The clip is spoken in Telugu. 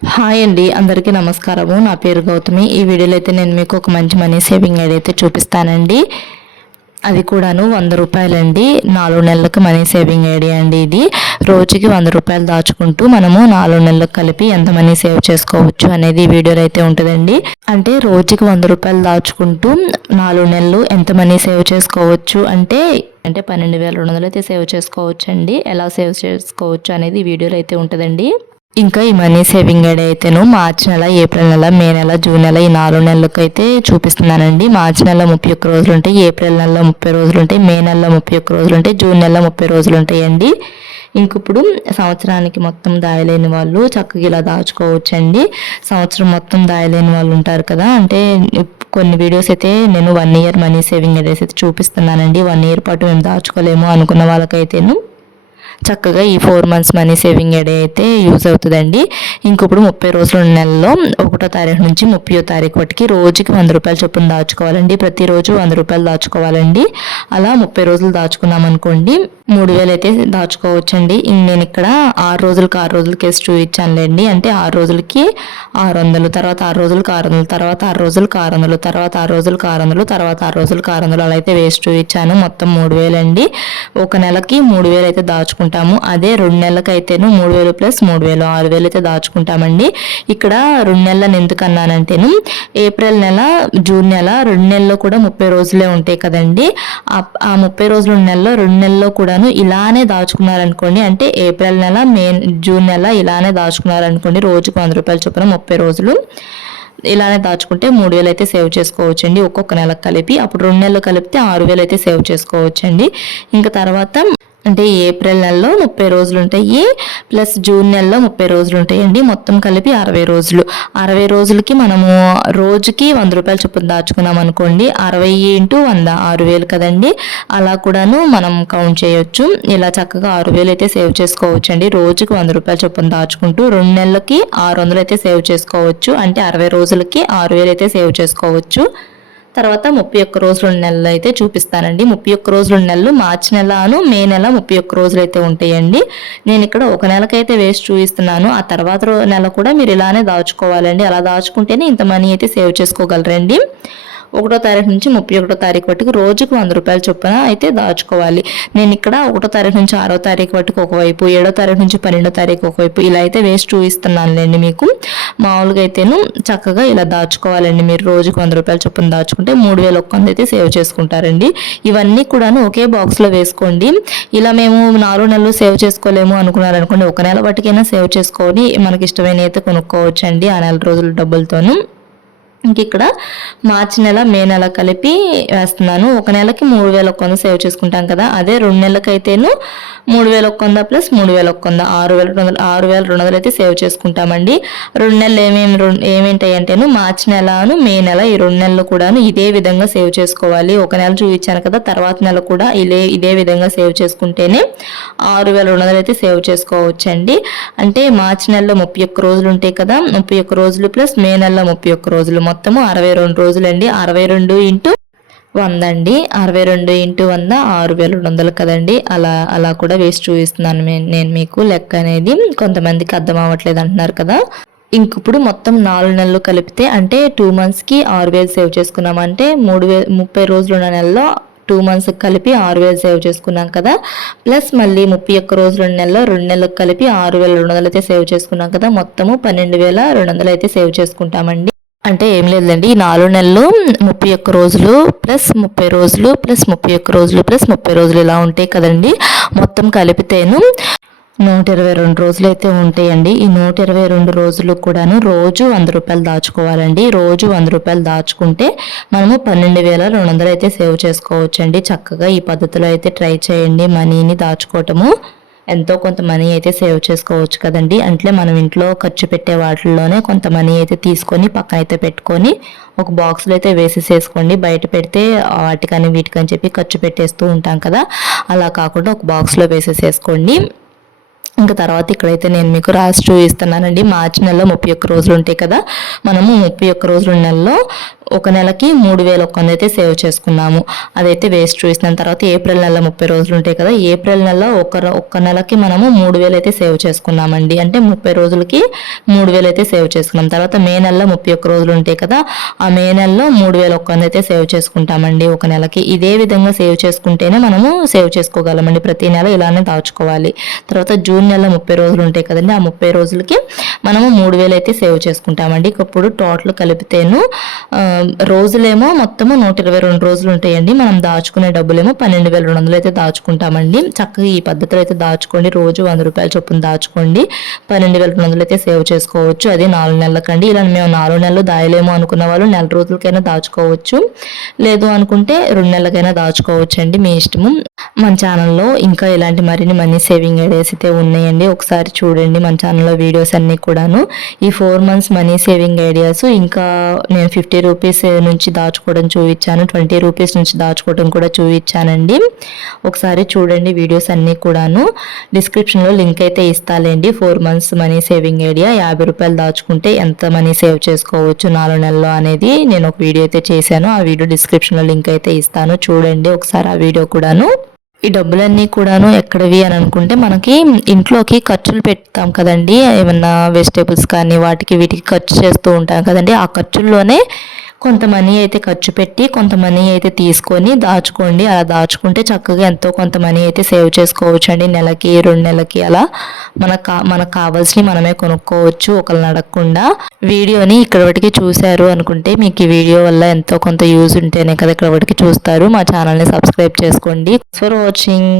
హాయ్ అండి, అందరికీ నమస్కారము. నా పేరు గౌతమి. ఈ వీడియోలో అయితే నేను మీకు ఒక మంచి మనీ సేవింగ్ ఐడియా అయితే చూపిస్తానండి. అది కూడాను 100 రూపాయలండి. 4 నెలలకు మనీ సేవింగ్ ఐడియా అండి ఇది. రోజుకి 100 రూపాయలు దాచుకుంటూ మనము 4 నెలలకు కలిపి ఎంత మనీ సేవ్ చేసుకోవచ్చు అనేది ఈ వీడియోలో అయితే ఉంటుందండి. అంటే రోజుకి 100 రూపాయలు దాచుకుంటూ 4 నెలలు ఎంత మనీ సేవ్ చేసుకోవచ్చు అంటే 12,200 అయితే సేవ్ చేసుకోవచ్చు అండి. ఎలా సేవ్ చేసుకోవచ్చు అనేది ఈ వీడియోలో అయితే ఉంటుందండి. ఇంకా ఈ మనీ సేవింగ్ ఐడియా అయితేను మార్చి నెల, ఏప్రిల్ నెల, మే నెల, జూన్ నెల ఈ 4 నెలలకు అయితే చూపిస్తున్నానండి. మార్చి నెల 31 రోజులు ఉంటాయి, ఏప్రిల్ నెలలో 30 రోజులు ఉంటాయి, మే నెలలో 31 రోజులు ఉంటాయి, జూన్ నెలలో 30 రోజులు ఉంటాయండి. ఇంక ఇప్పుడు సంవత్సరానికి మొత్తం దాయలేని వాళ్ళు చక్కగా ఇలా దాచుకోవచ్చండి. సంవత్సరం మొత్తం దాయలేని వాళ్ళు ఉంటారు కదా, అంటే కొన్ని వీడియోస్ అయితే నేను 1 ఇయర్ మనీ సేవింగ్ ఐడియాస్ అయితే చూపిస్తున్నానండి. 1 ఇయర్ పాటు మేము దాచుకోలేము అనుకున్న వాళ్ళకైతేను చక్కగా ఈ 4 మంత్స్ మనీ సేవింగ్ ఐడియా అయితే యూజ్ అవుతుందండి. ఇంకొప్పుడు 30 రోజుల నెలలో 1వ తారీఖు నుంచి 30వ తారీఖు వరకు రోజుకి 100 రూపాయల చొప్పున దాచుకోవాలండి. ప్రతిరోజు 100 రూపాయలు దాచుకోవాలండి. అలా 30 రోజులు దాచుకున్నాం అనుకోండి 3,000 అయితే దాచుకోవచ్చండి. నేను ఇక్కడ 6 రోజులకి 6 రోజులకి వేసి చూపించానులేండి. అంటే 6 రోజులకి 600, తర్వాత 6 రోజులకి 600, తర్వాత 6 రోజులకి 600, తర్వాత 6 రోజులకి 600, తర్వాత 6 రోజులకి 600 అలా అయితే వేసి చూపించాను. మొత్తం 3,000 అండి. ఒక నెలకి 3,000 అయితే దాచుకుంటాము. అదే 2 నెలలకు అయితేను 3,000 ప్లస్ 3,000 6,000 అయితే దాచుకుంటామండి. ఇక్కడ 2 నెలలను ఎందుకు అన్నానంటేను ఏప్రిల్ నెల, జూన్ నెల 2 నెలల్లో కూడా 30 రోజులే ఉంటాయి కదండి. ఆ 30 రోజుల నెలలో 2 నెలల్లో కూడా ఇలానే దాచుకున్నారనుకోండి, అంటే ఏప్రిల్ నెల, మే, జూన్ నెల ఇలానే దాచుకున్నారనుకోండి, రోజుకు 100 రూపాయల చొప్పున 30 రోజులు ఇలానే దాచుకుంటే 3,000 అయితే సేవ్ చేసుకోవచ్చండి ఒక్కొక్క నెలకు కలిపి. అప్పుడు 2 నెలలు కలిపితే 6,000 అయితే సేవ్ చేసుకోవచ్చండి. ఇంకా తర్వాత అంటే ఏప్రిల్ నెలలో 30 రోజులు ఉంటాయి, ప్లస్ జూన్ నెలలో 30 రోజులు ఉంటాయండి. మొత్తం కలిపి 60 రోజులు. 60 రోజులకి మనము రోజుకి 100 రూపాయలు చొప్పున దాచుకున్నాం అనుకోండి, 60 × 100 6,000 కదండి. అలా కూడాను మనం కౌంట్ చేయొచ్చు. ఇలా చక్కగా 6,000 అయితే సేవ్ చేసుకోవచ్చు అండి. రోజుకి 100 రూపాయలు చొప్పున దాచుకుంటూ 2 నెలలకి 600 అయితే సేవ్ చేసుకోవచ్చు. అంటే 60 రోజులకి 6,000 అయితే సేవ్ చేసుకోవచ్చు. తర్వాత 31 రోజుల నెలలు అయితే చూపిస్తానండి. 31 రోజుల నెలలు మార్చి నెలను, మే నెల 31 రోజులు అయితే ఉంటాయండి. నేను ఇక్కడ ఒక నెలకైతే వేసి చూపిస్తున్నాను. ఆ తర్వాత నెల కూడా మీరు ఇలానే దాచుకోవాలండి. అలా దాచుకుంటేనే ఇంత మనీ అయితే సేవ్ చేసుకోగలరండి. 1వ తారీఖు నుంచి 31వ తారీఖు వరకు రోజుకు 100 రూపాయల చొప్పున అయితే దాచుకోవాలి. నేను ఇక్కడ 1వ తారీఖు నుంచి 6వ తారీఖు వరకు ఒకవైపు, 7వ తారీఖు నుంచి 12వ తారీఖు ఒకవైపు ఇలా అయితే వేసి చూపిస్తున్నానులేండి మీకు. మామూలుగా అయితేను చక్కగా ఇలా దాచుకోవాలండి. మీరు రోజుకు 100 రూపాయల చొప్పున దాచుకుంటే 3,100 అయితే సేవ్ చేసుకుంటారండి. ఇవన్నీ కూడాను ఒకే బాక్స్లో వేసుకోండి. ఇలా మేము 4 నెలలు సేవ్ చేసుకోలేము అనుకున్నారనుకోండి, ఒక నెల బట్టికైనా సేవ్ చేసుకొని మనకి ఇష్టమైన అయితే కొనుక్కోవచ్చు అండి ఆ నెల రోజుల డబ్బులతోనూ. ఇంక ఇక్కడ మార్చి నెల, మే నెల కలిపి వేస్తున్నాను. ఒక నెలకి 3,100 సేవ్ చేసుకుంటాం కదా, అదే 2 నెలలకైతేను 3,100 ప్లస్ 3,100 6,200 అయితే సేవ్ చేసుకుంటామండి. 2 నెలలు ఏమేంటాయంటేను మార్చి నెలను, మే నెల ఈ 2 నెలలు కూడాను ఇదే విధంగా సేవ్ చేసుకోవాలి. ఒక నెల చూపించాను కదా, తర్వాత నెల కూడా ఇదే విధంగా సేవ్ చేసుకుంటేనే 6,200 అయితే సేవ్ చేసుకోవచ్చండి. అంటే మార్చి నెలలో 31 రోజులు ఉంటాయి కదా, 31 రోజులు ప్లస్ మే నెలలో 31 రోజులు, మొత్తము 62 రోజులండి. 62 × 100 అండి. 62 × 100 6,200 కదండి. అలా కూడా వేసి చూపిస్తున్నాను నేను మీకు. లెక్క అనేది కొంతమందికి అర్థం అవ్వట్లేదు అంటున్నారు కదా. ఇంకప్పుడు మొత్తం 4 నెలలు కలిపితే అంటే 2 మంత్స్కి 6,000 సేవ్ చేసుకున్నామంటే 30 రోజులు ఉన్న నెలలో 2 మంత్స్కి కలిపి 6,000 సేవ్ చేసుకున్నాం కదా. ప్లస్ మళ్ళీ 31 రోజుల నెలలో 2 నెలలకు కలిపి 6,200 అయితే సేవ్ చేసుకున్నాం కదా. మొత్తము 12,200 అయితే సేవ్ చేసుకుంటామండి. అంటే ఏం లేదండి, ఈ 4 నెలలు 31 రోజులు ప్లస్ 30 రోజులు ప్లస్ 31 రోజులు ప్లస్ 30 రోజులు ఇలా ఉంటాయి కదండి. మొత్తం కలిపితేను 122 రోజులు అయితే ఉంటాయండి. ఈ 122 రోజులు కూడాను రోజు 100 రూపాయలు దాచుకోవాలండి. రోజు 100 రూపాయలు దాచుకుంటే మనము 12,200 అయితే సేవ్ చేసుకోవచ్చండి. చక్కగా ఈ పద్ధతిలో అయితే ట్రై చేయండి. మనీని దాచుకోవటము ఎంతో కొంత మనీ అయితే సేవ్ చేసుకోవచ్చు కదండి. అంటే మనం ఇంట్లో ఖర్చు పెట్టే వాటిల్లోనే కొంత మనీ అయితే తీసుకొని పక్కన అయితే పెట్టుకొని ఒక బాక్స్లో అయితే వేసేసేసుకోండి. బయట పెడితే వాటికని వీటికని చెప్పి ఖర్చు పెట్టేస్తూ ఉంటాం కదా, అలా కాకుండా ఒక బాక్స్లో వేసేసేసుకోండి. ఇంకా తర్వాత ఇక్కడైతే నేను మీకు రాసి చూపిస్తున్నానండి. మార్చి నెలలో 31 రోజులు ఉంటాయి కదా, మనము 31 రోజుల నెలలో ఒక నెలకి 3,100 అయితే సేవ్ చేసుకున్నాము. అదైతే వేస్ట్ చూసిన తర్వాత ఏప్రిల్ నెల 30 రోజులు ఉంటాయి కదా, ఏప్రిల్ నెల ఒక్క నెలకి మనము 3,000 అయితే సేవ్ చేసుకున్నామండి. అంటే 30 రోజులకి 3,000 అయితే సేవ్ చేసుకున్నాం. తర్వాత మే నెలలో 31 రోజులు ఉంటాయి కదా, ఆ మే నెలలో 3,100 అయితే సేవ్ చేసుకుంటామండి ఒక నెలకి. ఇదే విధంగా సేవ్ చేసుకుంటేనే మనము సేవ్ చేసుకోగలమండి. ప్రతి నెల ఇలానే దాచుకోవాలి. తర్వాత జూన్ నెల 30 రోజులు ఉంటాయి కదండి, ఆ 30 రోజులకి మనము 3,000 అయితే సేవ్ చేసుకుంటామండి. ఇప్పుడు టోటల్ కలిపితేను రోజులేమో మొత్తము 122 రోజులు ఉంటాయండి. మనం దాచుకునే డబ్బులేమో 12,200 అయితే దాచుకుంటామండి. చక్కగా ఈ పద్ధతిలో అయితే దాచుకోండి. రోజు 100 రూపాయల చొప్పున దాచుకోండి. 12,200 అయితే సేవ్ చేసుకోవచ్చు. అది 4 నెలలకండి. ఇలా మేము 4 నెలలు దాయలేము అనుకున్న వాళ్ళు నెల రోజులకైనా దాచుకోవచ్చు, లేదు అనుకుంటే 2 నెలలకైనా దాచుకోవచ్చు అండి, మీ ఇష్టము. మన ఛానల్లో ఇంకా ఇలాంటి మరిన్ని మనీ సేవింగ్ ఐడియాస్ అయితే ఉన్నాయండి. ఒకసారి చూడండి మన ఛానల్లో వీడియోస్ అన్నీ కూడాను. ఈ 4 months మనీ సేవింగ్ ఐడియాస్ ఇంకా నేను 50 రూపీస్ నుంచి దాచుకోవడం చూపించాను, 20 రూపీస్ నుంచి దాచుకోవడం కూడా చూపించానండి. ఒకసారి చూడండి వీడియోస్ అన్నీ కూడాను. డిస్క్రిప్షన్లో లింక్ అయితే ఇస్తాలేండి. 4 months మనీ సేవింగ్ ఐడియా 50 రూపాయలు దాచుకుంటే ఎంత మనీ సేవ్ చేసుకోవచ్చు 4 నెలల్లో అనేది నేను ఒక వీడియో అయితే చేశాను. ఆ వీడియో డిస్క్రిప్షన్లో లింక్ అయితే ఇస్తాను, చూడండి ఒకసారి ఆ వీడియో కూడాను. ఈ డబ్బులన్నీ కూడాను ఎక్కడవి అని అనుకుంటే, మనకి ఇంట్లోకి ఖర్చులు పెడతాం కదండి, ఏమన్నా వెజిటేబుల్స్ కానీ వాటికి వీటికి ఖర్చు చేస్తూ ఉంటాం కదండి, ఆ ఖర్చుల్లోనే కొంత మనీ అయితే ఖర్చు పెట్టి కొంత మనీ అయితే తీసుకొని దాచుకోండి. అలా దాచుకుంటే చక్కగా ఎంతో కొంత మనీ అయితే సేవ్ చేసుకోవచ్చు అండి. నెలకి 2 నెలలకి అలా మనకు కావాల్సినవి మనమే కొనుక్కోవచ్చు ఒకళ్ళని అడగకుండా. వీడియోని ఇక్కడ వరకు చూశారు అనుకుంటే, మీకు ఈ వీడియో వల్ల ఎంతో కొంత యూజ్ ఉంటేనే కదా ఇక్కడ వరకు చూస్తారు. మా ఛానల్ని సబ్స్క్రైబ్ చేసుకోండి. For watching.